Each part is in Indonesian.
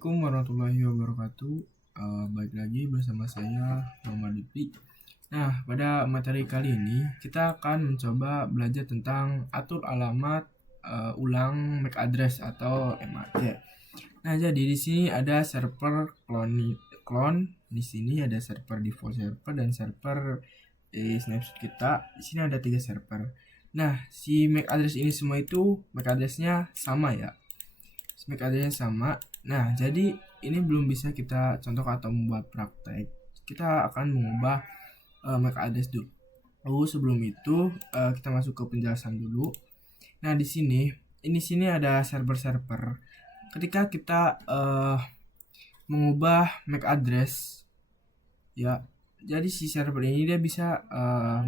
Assalamualaikum warahmatullahi wabarakatuh. Baik lagi bersama saya Muhammad Lutfi. Nah, pada materi kali ini kita akan mencoba belajar tentang atur alamat ulang MAC address atau MAC. Nah, jadi di sini ada server clone, di sini ada server default server dan server snapshot kita. Di sini ada 3 server. Nah, si MAC address ini semua itu MAC address-nya sama ya. MAC address-nya sama. Nah, jadi ini belum bisa kita contoh atau membuat praktek. Kita akan mengubah MAC address dulu. Lalu sebelum itu kita masuk ke penjelasan dulu. Nah, di sini ada server-server. Ketika kita mengubah MAC address ya, jadi si server ini dia bisa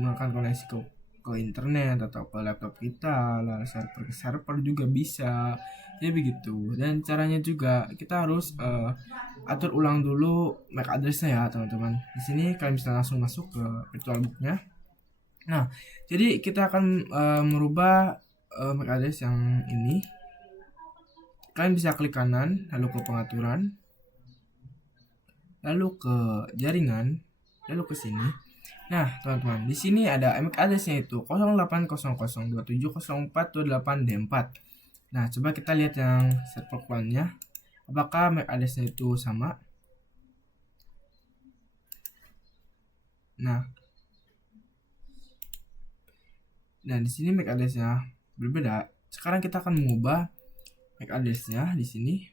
melakukan koneksi ke internet atau ke laptop kita, lalu server ke server juga bisa. Jadi begitu. Dan caranya juga kita harus atur ulang dulu MAC address-nya ya, teman-teman. Di sini kalian bisa langsung masuk ke virtualbook-nya. Nah, jadi kita akan merubah MAC address yang ini. Kalian bisa klik kanan, lalu ke pengaturan, lalu ke jaringan, lalu ke sini. Nah, teman-teman, di sini ada MAC address-nya itu 0800270428D4. Nah, coba kita lihat yang server clone-nya. Apakah MAC address-nya itu sama? Nah, di sini MAC address-nya berbeda. Sekarang kita akan mengubah MAC address-nya di sini.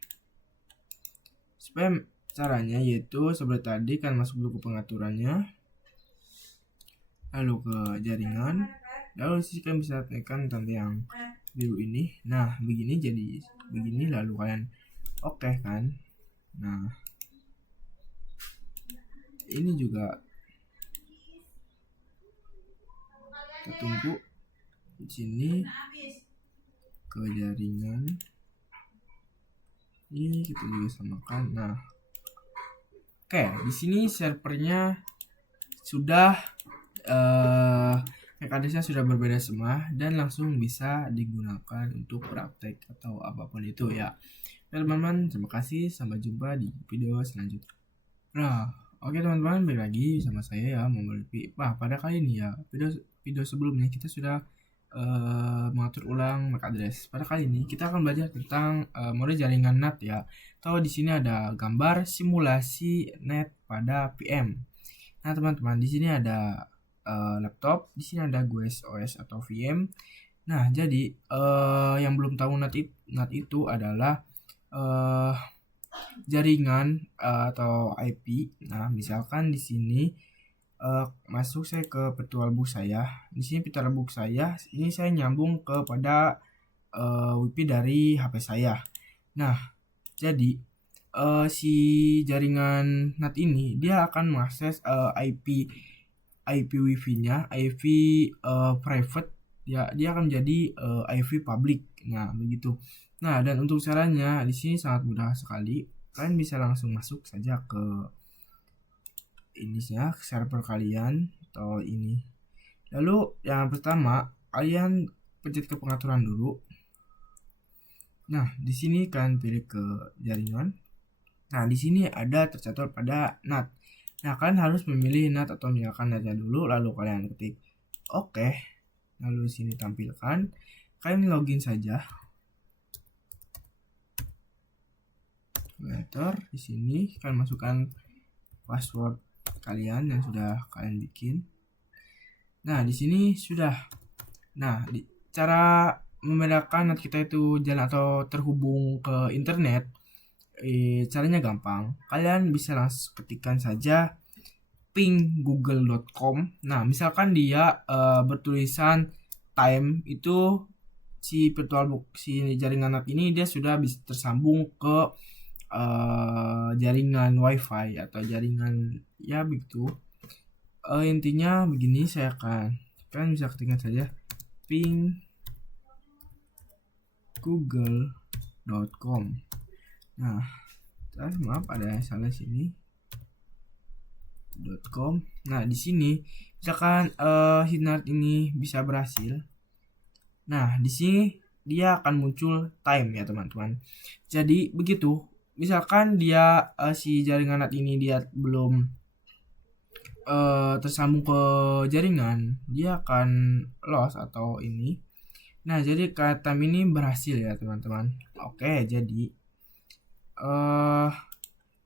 Supaya caranya yaitu seperti tadi, kan masuk dulu ke pengaturannya, lalu ke jaringan, lalu sih kalian bisa tekan tanda yang biru ini. Nah, begini, jadi begini, lalu kalian oke kan. Nah, ini juga kita tunggu di sini ke jaringan ini kita juga samakan. Nah, oke, di sini servernya sudah MAC address-nya sudah berbeda semua dan langsung bisa digunakan untuk praktek atau apapun itu ya. Teman-teman, terima kasih, sampai jumpa di video selanjutnya. Nah, oke teman-teman, balik lagi sama saya ya, Muhammad Lutfi. Nah, pada kali ini ya, video sebelumnya kita sudah mengatur ulang MAC address. Pada kali ini kita akan belajar tentang mode jaringan NAT ya. Tahu di sini ada gambar simulasi NAT pada PM. Nah, teman-teman, di sini ada laptop, di sini ada GUIS OS atau VM. Nah, jadi yang belum tahu NAT itu adalah jaringan atau IP. Nah, misalkan di sini masuk saya ke virtualbook saya. Di sini virtualbook saya, ini saya nyambung kepada WiFi dari HP saya. Nah, jadi si jaringan NAT ini dia akan mengakses IP WiFi-nya, IP private ya, dia akan menjadi IP public. Nah, begitu. Nah, dan untuk caranya di sini sangat mudah sekali. Kalian bisa langsung masuk saja ke ini ya, server kalian atau ini. Lalu yang pertama kalian pencet ke pengaturan dulu. Nah, di sini kalian pilih ke jaringan. Nah, di sini ada tercatat pada NAT. Nah, kalian harus memilih NAT atau menyalakan NAT-nya dulu, lalu kalian ketik oke. Lalu di sini tampilkan, kalian login saja. Di sini kalian masukkan password kalian yang sudah kalian bikin. Nah, di sini sudah. Nah, cara membedakan NAT kita itu jalan atau terhubung ke internet, caranya gampang. Kalian bisa langsung ketikkan saja ping google.com. Nah, misalkan dia bertulisan time, itu si virtualbook, si jaringan NAT ini dia sudah bisa tersambung ke jaringan wifi atau jaringan ya begitu. Intinya begini, saya kalian bisa ketikkan saja ping google.com. Nah, maaf ada salah sini .com. Nah, di sini misalkan NAT ini bisa berhasil. Nah, di sini dia akan muncul time ya teman-teman. Jadi begitu misalkan dia si jaringan NAT ini dia belum tersambung ke jaringan, dia akan loss atau ini. Nah, jadi time ini berhasil ya teman-teman. Oke, jadi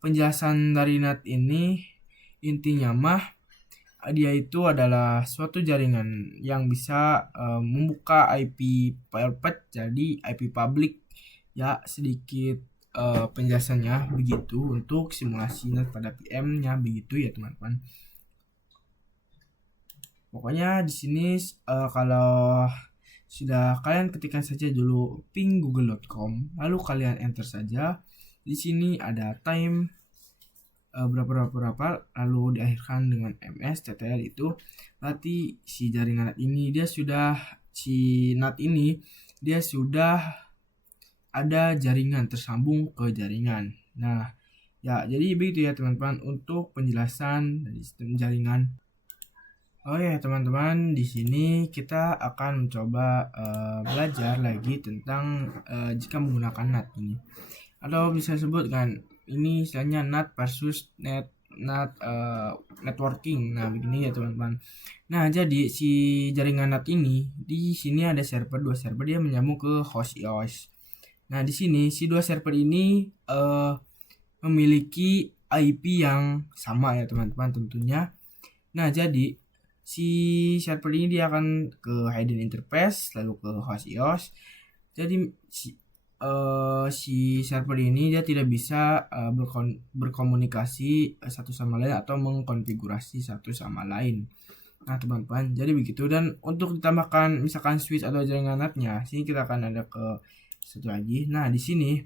penjelasan dari NAT ini intinya mah dia itu adalah suatu jaringan yang bisa membuka IP private jadi IP public ya. Sedikit penjelasannya begitu untuk simulasi NAT pada PM-nya begitu ya teman-teman. Pokoknya di sini kalau sudah kalian ketikkan saja dulu ping google.com, lalu kalian enter saja. Di sini ada time berapa lalu diakhirkan dengan ms ttl itu berarti si jaringan NAT ini dia sudah ada jaringan tersambung ke jaringan. Nah ya, jadi begitu ya teman-teman untuk penjelasan dari sistem jaringan. Oh ya teman-teman, di sini kita akan mencoba belajar lagi tentang jika menggunakan NAT ini, atau bisa sebutkan ini istilahnya NAT versus networking. Nah begini ya teman-teman. Nah jadi si jaringan NAT ini di sini ada dua server, dia menyambung ke host EOS. Nah di sini si dua server ini memiliki IP yang sama ya teman-teman tentunya. Nah jadi si server ini dia akan ke hidden interface lalu ke host EOS. Jadi si server ini dia tidak bisa berkomunikasi satu sama lain atau mengkonfigurasi satu sama lain. Nah teman-teman, jadi begitu. Dan untuk ditambahkan misalkan switch atau jaringan NAT-nya, sini kita akan ada ke satu lagi. Nah di sini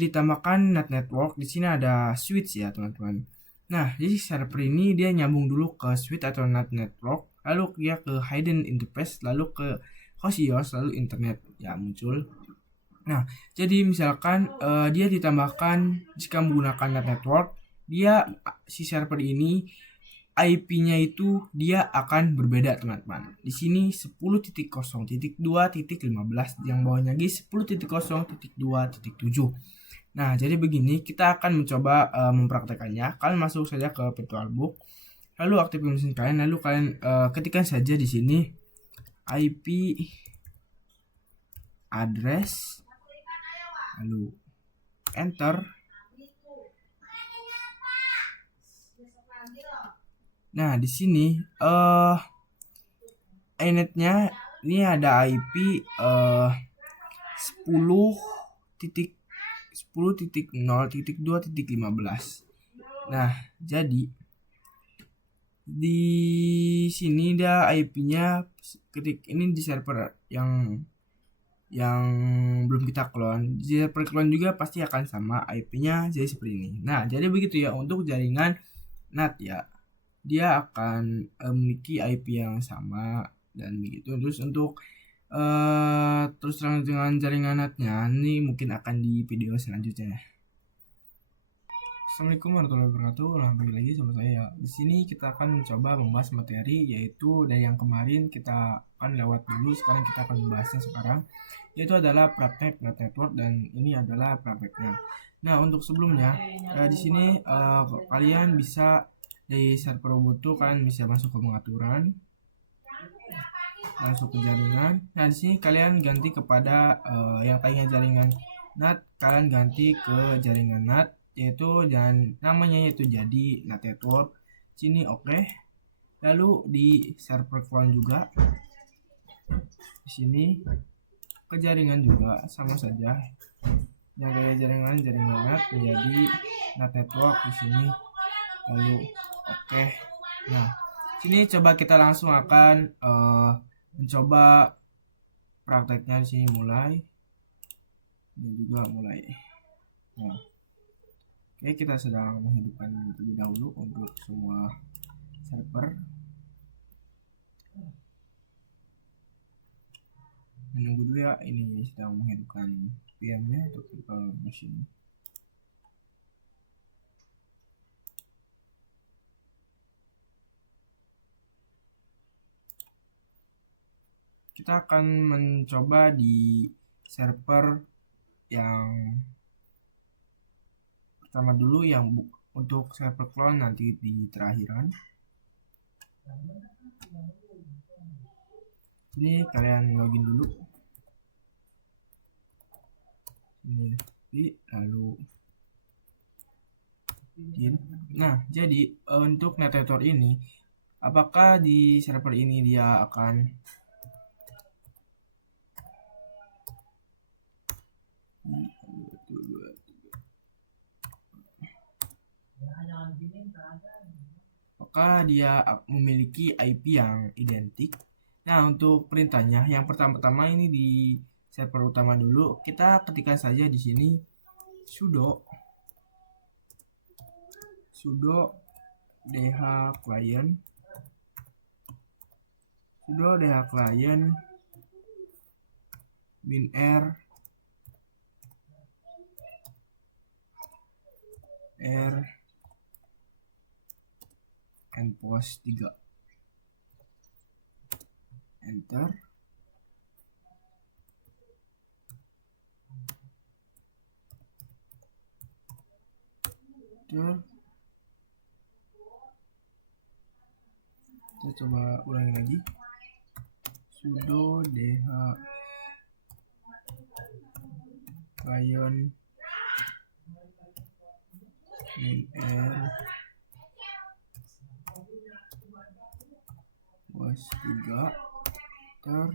ditambahkan NAT network, di sini ada switch ya teman-teman. Nah jadi server ini dia nyambung dulu ke switch atau NAT network, lalu dia ke hidden interface, lalu ke host EOS, lalu internet ya muncul. Nah jadi misalkan dia ditambahkan jika menggunakan NAT network, dia si server ini IP-nya itu dia akan berbeda teman-teman. Di sini 10.0.2.15, yang bawahnya lagi 10.0.2.7. Nah, jadi begini, kita akan mencoba mempraktekannya. Kalian masuk saja ke VirtualBook, lalu aktifkan mesin kalian, lalu kalian ketikkan saja di sini IP address, lalu enter. Nah, di sini inetnya ini ada IP 10.0.2.15. Nah, jadi di sini dia IP-nya ketik ini di server yang belum kita clone. Di server clone juga pasti akan sama IP-nya jadi seperti ini. Nah, jadi begitu ya untuk jaringan NAT ya. Dia akan memiliki IP yang sama dan begitu. Terus untuk terus terang dengan jaringan NAT-nya ini mungkin akan di video selanjutnya. Assalamualaikum warahmatullahi wabarakatuh. Kembali lagi sama saya ya. Di sini kita akan mencoba membahas materi, yaitu dari yang kemarin kita akan lewat dulu. Sekarang kita akan membahasnya sekarang, yaitu adalah praktek NAT network, dan ini adalah prakteknya. Nah untuk sebelumnya di sini kalian bisa di server Ubuntu, kalian bisa masuk ke pengaturan, masuk ke jaringan. Nah di sini kalian ganti kepada yang tadinya jaringan NAT, kalian ganti ke jaringan NAT, yaitu dan namanya yaitu jadi NAT network. Sini oke. Lalu di server clone juga di sini ke jaringan juga sama saja, yang kayak jaringan NAT menjadi NAT network di sini, lalu oke. Nah sini coba kita langsung akan mencoba prakteknya. Di sini mulai, ini juga mulai. Nah oke, kita sedang menghidupkan terlebih dahulu untuk semua server. Menunggu dulu ya, ini sedang menghidupkan VM-nya untuk virtual machine. Kita akan mencoba di server yang pertama dulu yang untuk server clone nanti di terakhiran. Ini kalian login dulu. Ini lalu login. Nah, jadi untuk NetNetWork ini, apakah di server ini dia akan memiliki IP yang identik? Nah, untuk perintahnya yang pertama-tama ini di server utama dulu, kita ketikkan saja di sini sudo dh client -r npost 3, enter. Kita coba ulangi lagi, sudo dh client -r post 3, enter.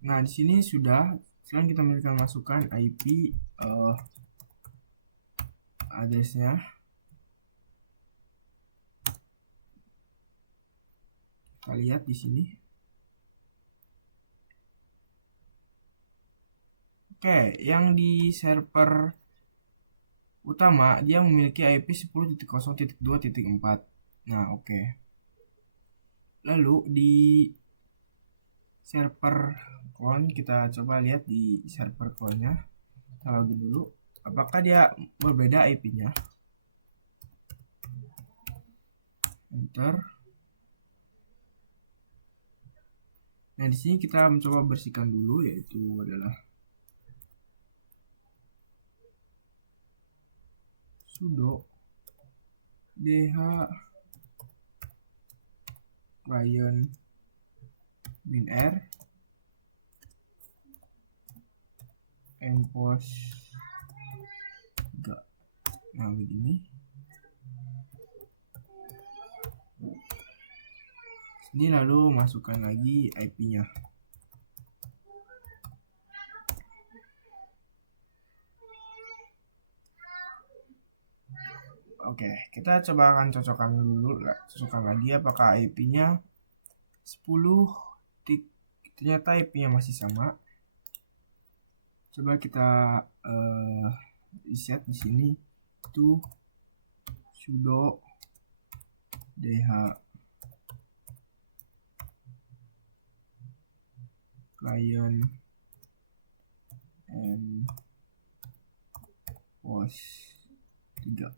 Nah, di sini sudah. Sekarang kita akan masukkan IP addressnya. Kita lihat di sini. Oke, yang di server utama dia memiliki IP 10.0.2.4. Nah, oke. Lalu di server clone kita coba lihat di server clone-nya. Kita login dulu. Apakah dia berbeda IP-nya? Enter. Nah, di sini kita mencoba bersihkan dulu, yaitu adalah sudo dh client -r npost 3. Nah, begini. Ini lalu masukkan lagi IP-nya. Oke, kita coba akan cocokkan lagi apakah IP-nya 10. Ternyata IP-nya masih sama. Coba kita reset di sini itu sudo dh client and post 3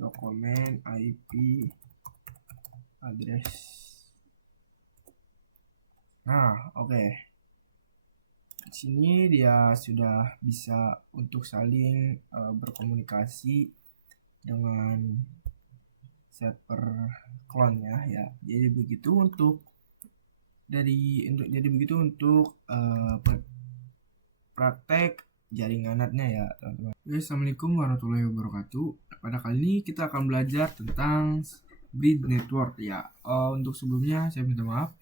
dokumen IP address. Nah, oke. Di sini dia sudah bisa untuk saling berkomunikasi dengan server clone-nya ya. Jadi begitu untuk praktek jaringan NAT-nya ya, teman-teman. Assalamualaikum warahmatullahi wabarakatuh. Pada kali ini kita akan belajar tentang Bridge Network ya. Untuk sebelumnya saya minta maaf.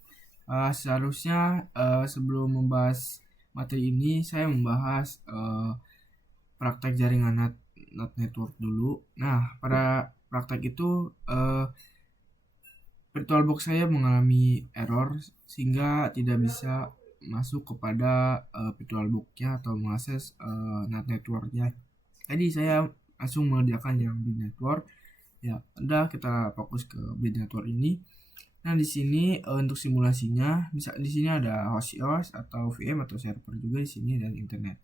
Seharusnya sebelum membahas materi ini saya membahas praktek jaringan NAT network dulu. Nah, pada praktek itu VirtualBox saya mengalami error sehingga tidak bisa masuk kepada VirtualBox-nya atau mengakses NAT network-nya. Jadi saya langsung mengerjakan yang Bridge Network. Ya, udah kita fokus ke Bridge Network ini. Nah, di sini untuk simulasinya bisa di sini ada host atau VM atau server juga di sini dan internet.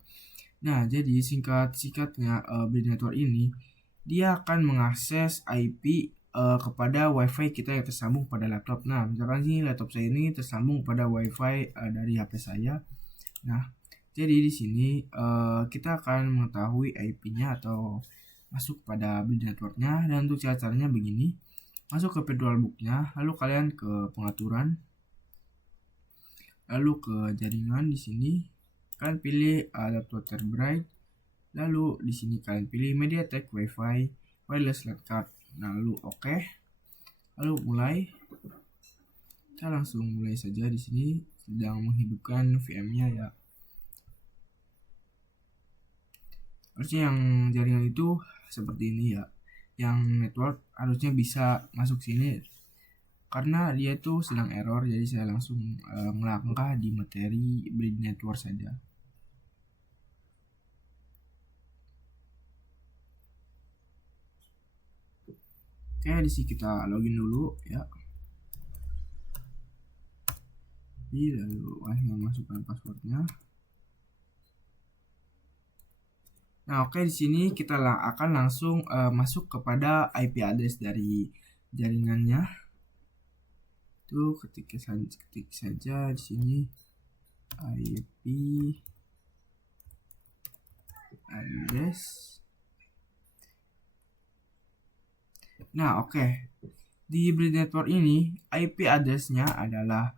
Nah, jadi singkatnya Bridge Network ini dia akan mengakses IP kepada WiFi kita yang tersambung pada laptop. Nah, misalkan sini laptop saya ini tersambung pada WiFi dari HP saya. Nah, jadi di sini kita akan mengetahui IP-nya atau masuk pada build network-nya, dan untuk caranya begini. Masuk ke virtualbook-nya, lalu kalian ke pengaturan, lalu ke jaringan. Di sini kalian pilih laptop terbright, lalu di sini kalian pilih MediaTek WiFi wireless LAN card. Nah, lalu oke. Lalu mulai. Kita langsung mulai saja. Di sini sedang menghidupkan VM-nya ya. Harusnya yang jaringan itu seperti ini ya. Yang network harusnya bisa masuk sini. Karena dia itu sedang error, jadi saya langsung melangkah di materi build network saja. Oke, di sini kita login dulu ya. Lalu masukkan passwordnya. Nah, oke, di sini kita akan langsung masuk kepada IP address dari jaringannya. Itu ketik saja di sini IP address. Nah, oke. Di build network ini IP address-nya adalah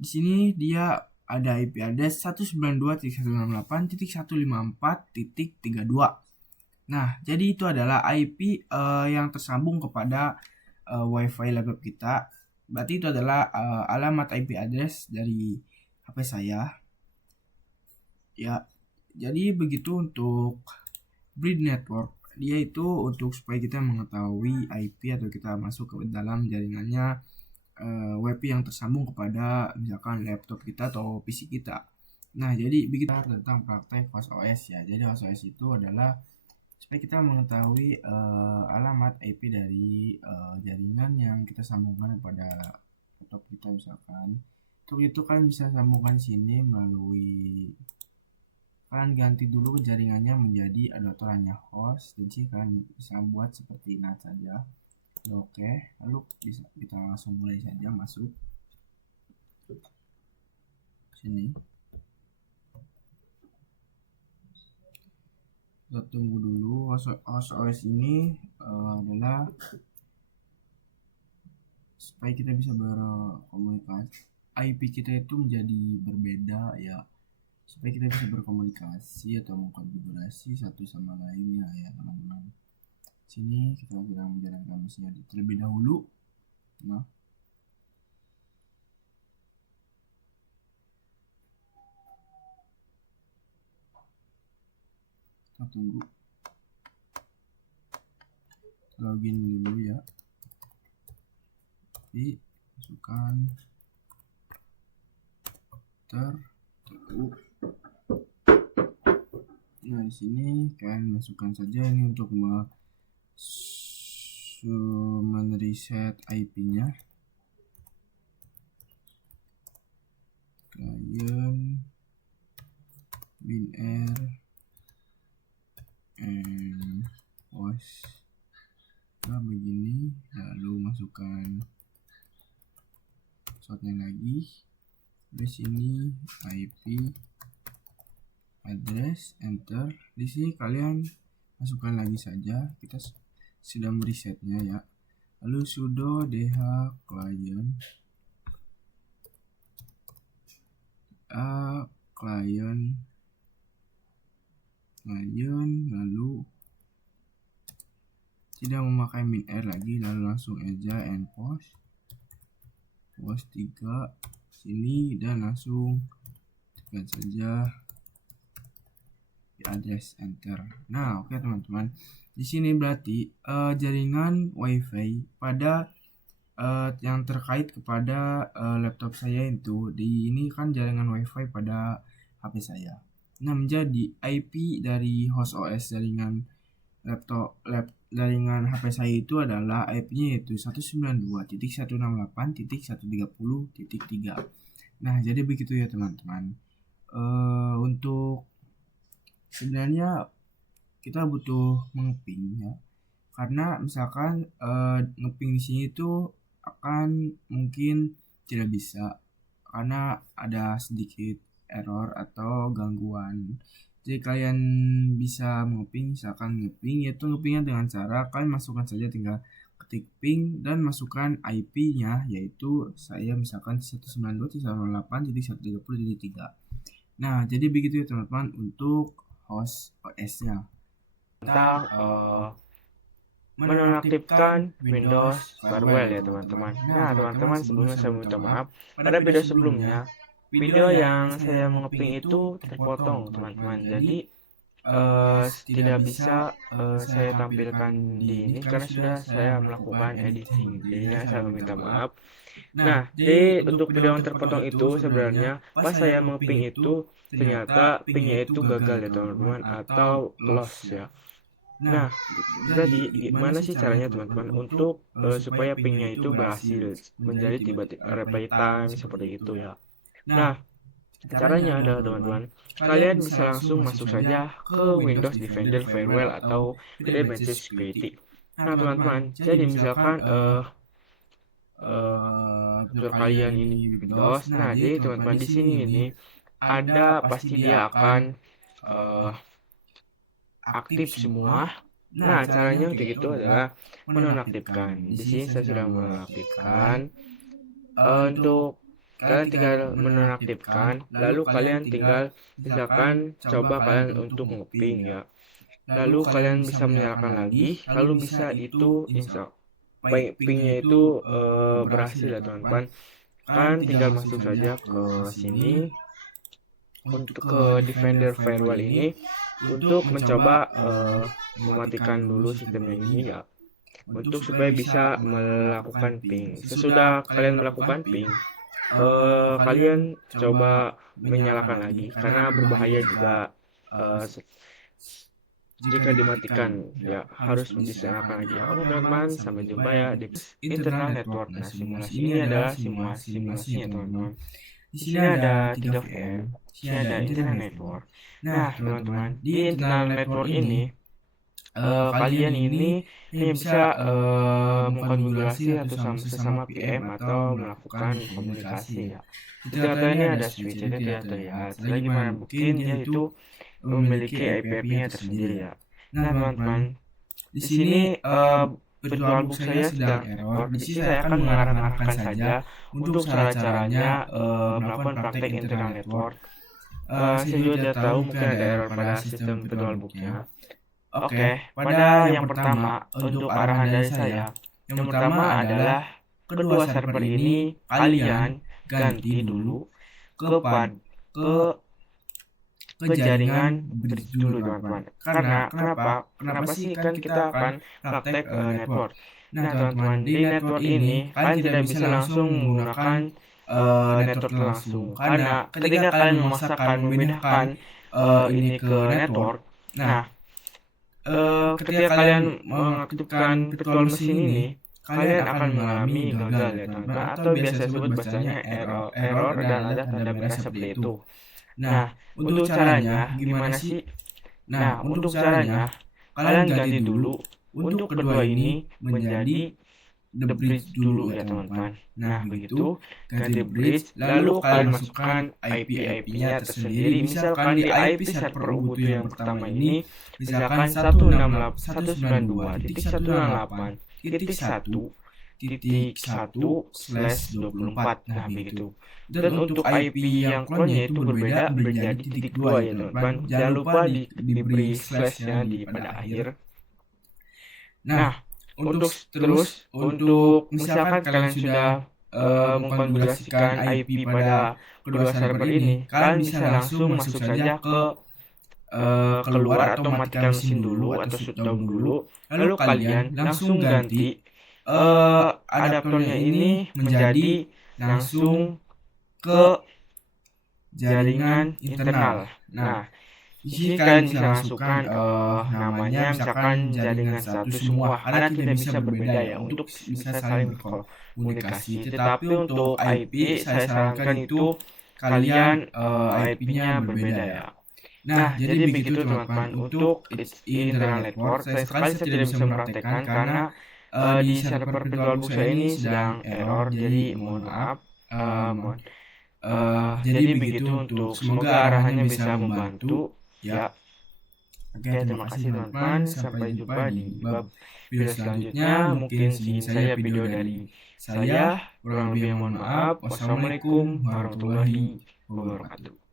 di sini dia ada IP address 192.168.154.32. Nah, jadi itu adalah IP yang tersambung kepada WiFi laptop kita. Berarti itu adalah alamat IP address dari HP saya. Ya, jadi begitu untuk build network. Dia itu untuk supaya kita mengetahui IP atau kita masuk ke dalam jaringannya WiFi yang tersambung kepada misalkan laptop kita atau PC kita. Nah, jadi begitu tentang praktek HostOS ya. Jadi HostOS itu adalah supaya kita mengetahui alamat IP dari jaringan yang kita sambungkan pada laptop kita misalkan. Untuk itu kalian bisa sambungkan sini melalui, kalian ganti dulu jaringannya menjadi adaptor hanya host, dan sini kalian bisa buat seperti NAT saja. Oke, lalu kita langsung mulai saja masuk sini. Kita tunggu dulu. HostOS ini adalah supaya kita bisa berkomunikasi. IP kita itu menjadi berbeda ya, supaya kita bisa berkomunikasi atau mengkonfigurasi satu sama lainnya ya teman-teman. Sini kita sedang menjalankan misinya terlebih dahulu. Nah, kita tunggu. Login dulu ya. Jadi masukkan Nah, di sini kalian masukkan saja ini untuk men-reset IP-nya. Client WinR and host. Nah, begini, lalu masukkan passwordnya lagi. Di sini IP address, enter. Di sini kalian masukkan lagi saja, kita sudah meresetnya ya. Lalu sudo dh client lalu tidak memakai minr lagi, lalu langsung aja and post 3 sini, dan langsung tekan saja di address, enter. Nah, oke teman-teman, di sini berarti jaringan WiFi pada yang terkait kepada laptop saya itu ini kan jaringan WiFi pada HP saya. Nah, menjadi IP dari HostOS jaringan jaringan HP saya itu adalah IP-nya yaitu 192.168.130.3. Nah, jadi begitu ya teman-teman. Untuk sebenarnya kita butuh mengping ya, karena misalkan ngeping di sini tuh akan mungkin tidak bisa karena ada sedikit error atau gangguan. Jadi kalian bisa ngeping, misalkan ngeping yaitu ngepingnya dengan cara kalian masukkan saja, tinggal ketik ping dan masukkan IP-nya, yaitu saya misalkan 192.168.130.3. Nah, jadi begitu ya teman-teman untuk host OS-nya. Tentang menonaktifkan Windows firewall ya teman-teman. Nah teman-teman, sebelumnya saya minta maaf, pada video sebelumnya video yang saya mengeping itu terpotong teman-teman. Jadi tidak bisa saya tampilkan di ini karena sudah saya melakukan editing. Jadinya saya meminta maaf. Nah, jadi untuk video yang terpotong itu sebenarnya pas saya mengeping itu ternyata pingnya itu gagal ya teman-teman, atau loss ya. Nah, jadi gimana sih caranya teman-teman untuk supaya pingnya itu berhasil menjadi tiba-tiba replay time seperti itu ya. Nah, caranya adalah teman-teman, kalian bisa langsung masuk saja ke Windows Defender Firewall atau Advanced Security. Nah, teman-teman, jadi misalkan komputer kalian ini Windows. Nah, jadi teman-teman di sini ini ada pasti dia akan aktif semua. Nah, caranya untuk itu adalah menonaktifkan. Di sini saya sudah menonaktifkan. Untuk kalian tinggal menonaktifkan, lalu kalian tinggal misalkan coba kalian untuk ngeping ya. Lalu kalian bisa menyalakan lagi, lalu bisa itu install. Pingnya itu berhasil ya teman-teman. Kalian tinggal masuk saja ke sini untuk ke Defender Firewall ini untuk mencoba mematikan dulu sistemnya ini ya, untuk supaya bisa melakukan ping. Sesudah kalian melakukan ping, kalian coba menyalakan lagi karena berbahaya juga jika dimatikan ya, harus dinyalakan lagi ya. Oke teman-teman, sampai jumpa ya di internal network. Nah, simulasi ini adalah simulasinya teman-teman. Di sini ada 3 VM, di sini ada internal network. Nah teman-teman, di internal network ini kalian ini hanya bisa mengkonfigurasi atau sesama PM atau melakukan komunikasi ya. Di data ini ada switch, jadi tidak terlihat. Lagi mana mungkin dia itu memiliki IP-nya tersendiri ya. Nah teman-teman, di sini virtual box saya sedang error. Di sini saya akan mengarahkan saja untuk cara-caranya melakukan praktek internal network. Saya juga tidak tahu, mungkin ada error pada sistem virtual box-nya. Oke, pada yang pertama untuk arahan dari saya, yang pertama adalah kedua server ini kalian ganti dulu ke jaringan bridge dulu teman-teman. Karena kenapa sih kan kita akan praktek network. Nah teman-teman, di network ini kalian tidak bisa langsung menggunakan network langsung, karena ketika kalian memaksakan memindahkan ini ke network, nah ketika kalian mengaktifkan virtual mesin ini, kalian akan mengalami gagal ya teman-teman, atau biasa disebut bacanya error dan ada tanda merah seperti itu. Nah, untuk caranya gimana sih? Nah, untuk caranya kalian ganti dulu untuk kedua ini menjadi the bridge dulu ya teman-teman. Nah, begitu ganti bridge, lalu kalian masukkan IP-nya tersendiri. Misalkan di IP server Ubuntu yang pertama ini, misalkan 168.192.168.1.1/24. Nah, begitu. Dan untuk IP yang clone-nya itu berbeda menjadi titik 2 ya teman-teman. Jangan lupa diberi slash-nya di pada akhir. Nah, untuk misalkan kalian sudah mengkonfigurasikan IP pada kedua server ini, kalian bisa langsung masuk saja ke keluar atau matikan mesin dulu atau shutdown dulu, lalu kalian langsung ganti adaptornya ini menjadi langsung ke jaringan internal. Nah, di sini kalian bisa masukkan namanya misalkan jaringan satu semua, karena tidak bisa berbeda ya untuk bisa saling berkomunikasi. Tetapi untuk IP saya sarankan itu kalian IP-nya berbeda ya. Nah, jadi begitu teman-teman untuk internal network. Sayang sekali saya tidak bisa mempraktekkan karena di server virtual box saya ini sedang error. Jadi mohon maaf. Jadi begitu untuk semoga arahannya bisa membantu ya. Oke, terima kasih teman-teman. Sampai jumpa di video selanjutnya. Mungkin segini saja video dari saya. Kurang lebih mohon maaf. Wassalamualaikum warahmatullahi wabarakatuh.